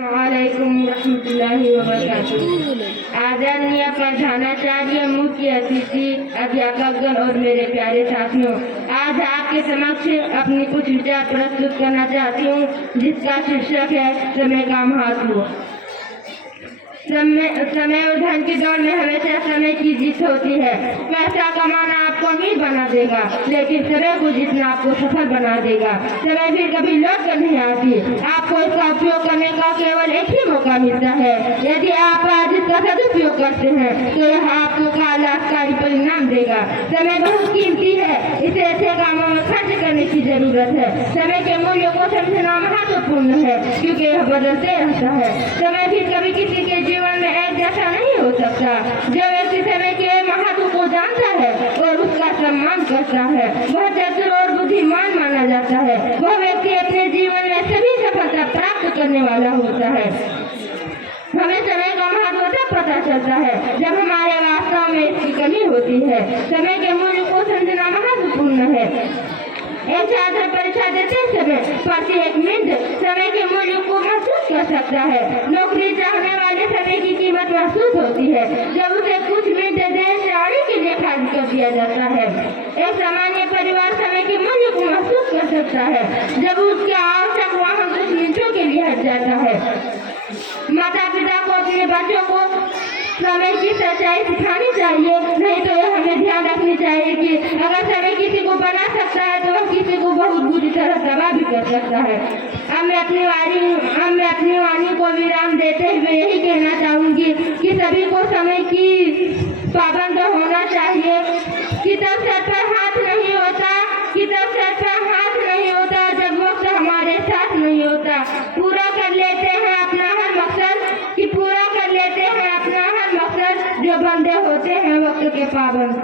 वालेकुम रहमतुल्लाहि व बरकातुहू। आदरणीय प्रधानाचार्य, मुख्य अतिथि, अध्यापकगण और मेरे प्यारे साथियों, आज आपके समक्ष अपनी कुछ विचार प्रस्तुत करना चाहती हूँ, जिसका शीर्षक है समय का महत्व। समय और धन की दौड़ में हमेशा समय की जीत होती है। पैसा कमाना आपको अमीर बना देगा, लेकिन समय को जीतना आपको सफल बना देगा। समय फिर कभी लौट कर नहीं आती, आपको इसका उपयोग करने का केवल एक ही मौका मिलता है। यदि आप आज इसका सदुपयोग करते हैं तो यह आपको लाभकारी परिणाम देगा। समय बहुत कीमती है, इसे अच्छे कामों में खर्च करने की जरूरत है। समय के मूल्य को समझना महत्वपूर्ण है, क्योंकि यह बदलते रहता है। समय फिर कभी किसी के जीवन में एक जैसा नहीं हो सकता। जो व्यक्ति समय के महत्व को जानता है और उसका सम्मान करता है, वह चतुर और बुद्धिमान माना जाता है। वह व्यक्ति अपने जीवन में सभी सफलता प्राप्त करने वाला होता है। हमें समय का महत्व तब पता चलता है जब हमारे वास्तव में इसकी कमी होती है। समय के मूल्य को समझना महत्वपूर्ण है। एक छात्र परीक्षा देते समय प्रत्येक मिनट समय के मूल्य को महसूस कर सकता है। नौकरी चाहने वाले समय की कीमत महसूस होती है जब उसे कुछ मिनट देर से आने के लिए खाली कर दिया जाता है। एक सामान्य परिवार समय के मूल्य को महसूस कर सकता है जब उसके आवश्यक वाहन कुछ मिनटों के लिए हट जाता है। माता पिता को अपने बच्चों को समय की सच्चाई सिखानी चाहिए, नहीं तो यह हमें ध्यान रखनी चाहिए कि अगर समय किसी को बना सकता है तो वह किसी को बहुत बुरी तरह तबाह भी कर सकता है। अब मैं अपनी वाणी को विराम देते हुए यही कहना चाहूंगी कि सभी को समय की पाबंद होना चाहिए। किताब सर पर हाथ नहीं होता, किताब सर पर हाथ नहीं होता जब वक्त हमारे साथ नहीं होता। पूरा कर लेते हैं अपना हर मकसद, कि पूरा कर लेते हैं अपना हर मकसद जो बंदे होते हैं वक्त के पाबंद।